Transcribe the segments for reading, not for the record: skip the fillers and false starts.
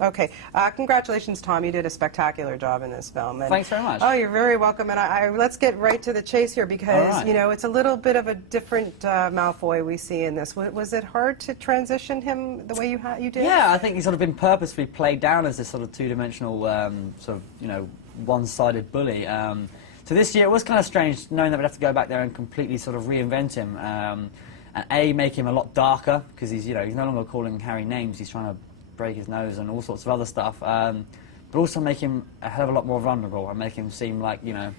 Okay. Congratulations, Tom. You did a spectacular job in this film. And, thanks very much. Oh, you're very welcome. And let's get right to the chase here because, right. you know, it's a little bit of a different Malfoy we see in this. Was it hard to transition him the way you did? Yeah, I think he's sort of been purposefully played down as this sort of two-dimensional, sort of, you know, one-sided bully. So this year it was kind of strange knowing that we'd have to go back there and completely sort of reinvent him. And make him a lot darker because he's, you know, he's no longer calling Harry names. He's trying to break his nose and all sorts of other stuff, but also make him a hell of a lot more vulnerable and make him seem like, you know,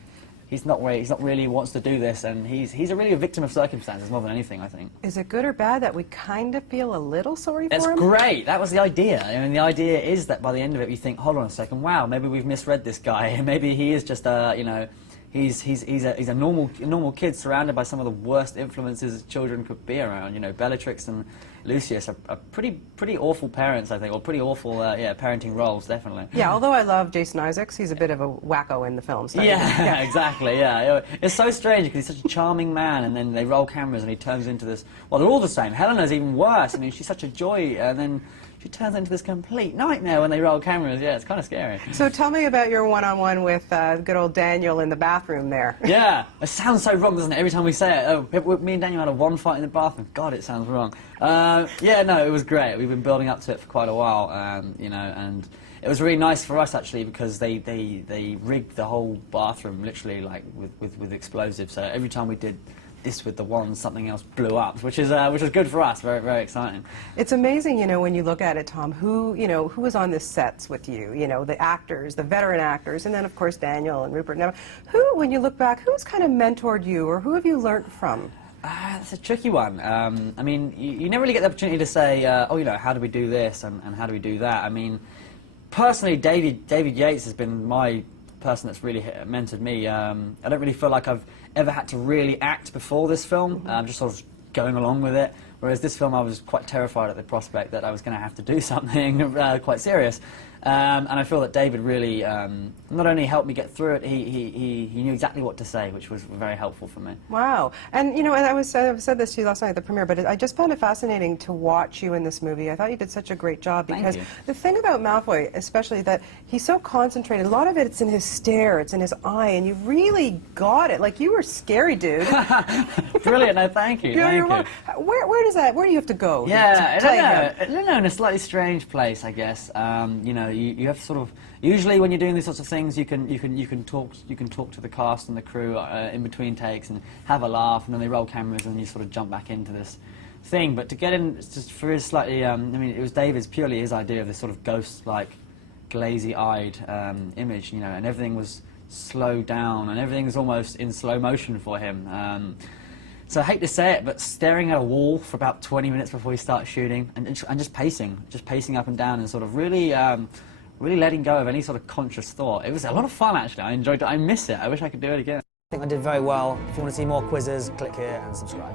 he's not really wants to do this, and he's really a victim of circumstances more than anything, I think. Is it good or bad that we kind of feel a little sorry for him? It's great. That was the idea. I mean, the idea is that by the end of it, you think, hold on a second, wow, maybe we've misread this guy. Maybe he is just you know, he's a normal kid surrounded by some of the worst influences children could be around. You know, Bellatrix and Lucius are pretty awful parents, I think, or pretty awful yeah, parenting roles, definitely. Yeah, although I love Jason Isaacs, he's a bit of a wacko in the film. So yeah, exactly. Yeah, it's so strange because he's such a charming man, and then they roll cameras and he turns into this. Well, they're all the same. Helena's even worse. I mean, she's such a joy, and then she turns into this complete nightmare when they roll cameras. Yeah, it's kind of scary. So tell me about your one-on-one with good old Daniel in the bathroom there. Yeah, it sounds so wrong, doesn't it? Every time we say it, oh, me and Daniel had a one fight in the bathroom. God, it sounds wrong. Yeah, no, it was great. We've been building up to it for quite a while, you know, and it was really nice for us actually because they rigged the whole bathroom literally like with explosives. So every time we did this with the wand, something else blew up, which is good for us. Very, very exciting. It's amazing, you know, when you look at it, Tom, who was on the sets with you, you know, the actors, the veteran actors, and then of course Daniel and Rupert. Now, who, when you look back, who's kind of mentored you, or who have you learnt from? That's a tricky one. I mean, you never really get the opportunity to say, oh, you know, how do we do this and how do we do that? I mean, personally, David Yates has been my person that's really mentored me. I don't really feel like I've ever had to really act before this film. Just sort of going along with it. Whereas this film, I was quite terrified at the prospect that I was going to have to do something quite serious. And I feel that David really not only helped me get through it, he knew exactly what to say, which was very helpful for me. Wow. And, you know, and I said this to you last night at the premiere, but I just found it fascinating to watch you in this movie. I thought you did such a great job because the thing about Malfoy, especially, that he's so concentrated. A lot of it's in his stare, it's in his eye, and you really got it. Like, you were scary, dude. Brilliant. No, thank you. Thank you. Where do you have to go? Yeah, I don't know. In a slightly strange place, I guess. You know, you have to sort of. Usually, when you're doing these sorts of things, you can talk to the cast and the crew in between takes and have a laugh, and then they roll cameras, and you sort of jump back into this thing. But to get in, just for his slightly, I mean, it was David's purely his idea of this sort of ghost-like, glazy-eyed image, you know, and everything was slowed down, and everything was almost in slow motion for him. So I hate to say it, but staring at a wall for about 20 minutes before we start shooting, and just pacing up and down, and sort of really, really letting go of any sort of conscious thought. It was a lot of fun, actually. I enjoyed it. I miss it. I wish I could do it again. I think I did very well. If you want to see more quizzes, click here and subscribe.